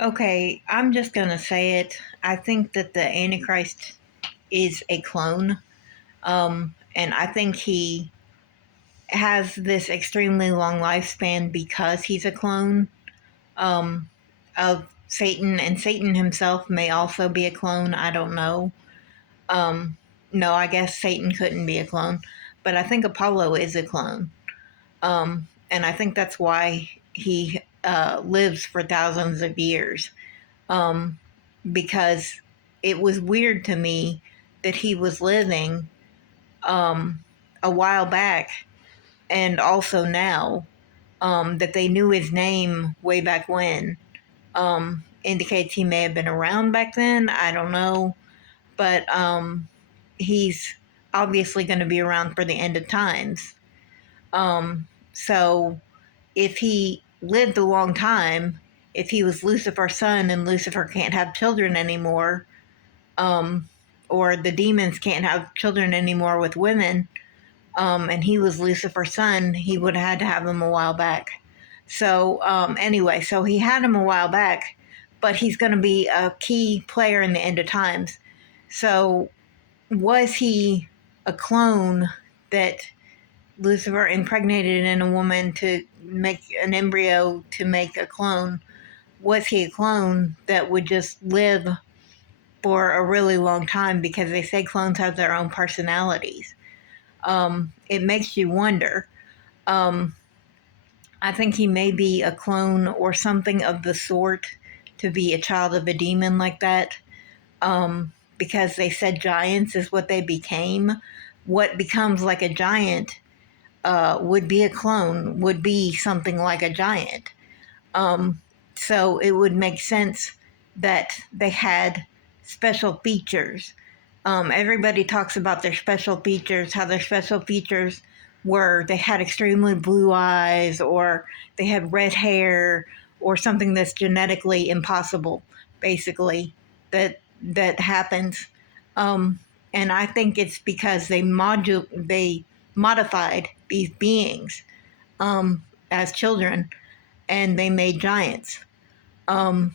Okay, I'm just gonna say it. I think that the Antichrist is a clone. And I think he has this extremely long lifespan because he's a clone um, of Satan, and Satan himself may also be a clone. I don't know. Um, no, I guess Satan couldn't be a clone, but I think Apollo is a clone. And I think that's why he lives for thousands of years. Um, because it was weird to me that he was living um, a while back and also now, that they knew his name way back when, indicates he may have been around back then. I don't know. But he's obviously going to be around for the end of times. So if he lived a long time, if he was Lucifer's son and Lucifer can't have children anymore, um, or the demons can't have children anymore with women, and he was Lucifer's son, he would have had to have him a while back. So, anyway, so he had him a while back, but he's going to be a key player in the end of times. So, was he a clone that Lucifer impregnated in a woman to make an embryo to make a clone? Was he a clone that would just live for a really long time, because they say clones have their own personalities? It makes you wonder. Um, I think he may be a clone or something of the sort to be a child of a demon like that, because they said giants is what they became. What becomes like a giant would be a clone, would be something like a giant. Um, so it would make sense that they had special features. Everybody talks about their special features, how their special features were they had extremely blue eyes, or they had red hair, or something that's genetically impossible, basically, that happens. Um, and I think it's because they modified these beings as children, and they made giants um,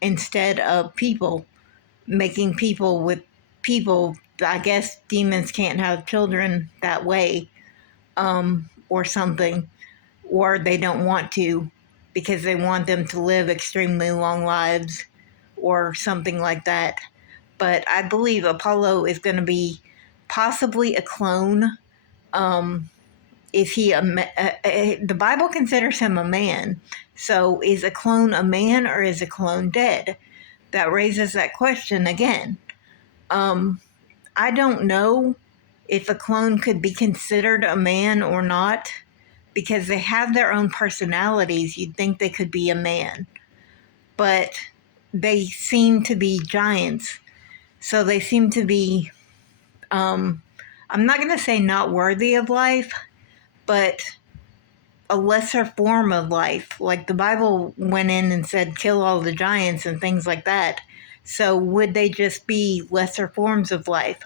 instead of people, making people with people. I guess demons can't have children that way, or something, or they don't want to because they want them to live extremely long lives or something like that. But I believe Apollo is going to be possibly a clone. Um, is he the Bible considers him a man. So is a clone a man, or is a clone dead? That raises that question again. Um, I don't know if a clone could be considered a man or not, because they have their own personalities. You'd think they could be a man, but they seem to be giants. So they seem to be, um, I'm not going to say not worthy of life, but a lesser form of life. Like the Bible went in and said, kill all the giants and things like that. So would they just be lesser forms of life,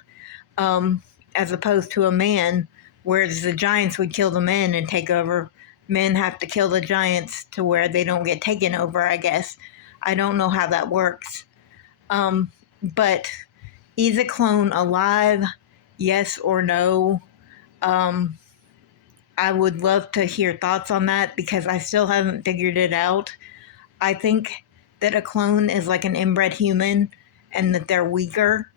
um, as opposed to a man, whereas the giants would kill the men and take over? Men have to kill the giants to where they don't get taken over, I guess. I don't know how that works. But is a clone alive? Yes or no? Um, I would love to hear thoughts on that because I still haven't figured it out. I think that a clone is like an inbred human, and that they're weaker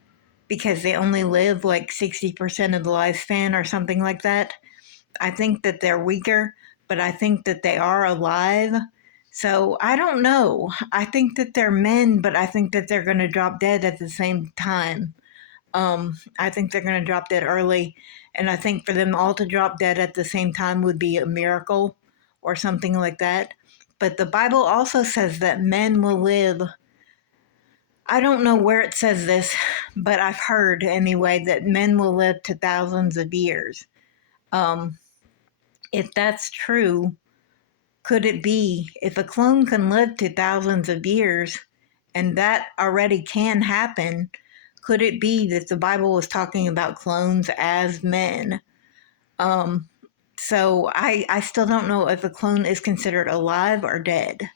because they only live like 60% of the lifespan or something like that. I think that they're weaker, but I think that they are alive. So I don't know. I think that they're men, but I think that they're going to drop dead at the same time. I think they're going to drop dead early. And I think for them all to drop dead at the same time would be a miracle or something like that. But the Bible also says that men will live. I don't know where it says this, but I've heard anyway that men will live to thousands of years. Um, if that's true, could it be if a clone can live to thousands of years, and that already can happen, could it be that the Bible was talking about clones as men? Um, so I still don't know if a clone is considered alive or dead.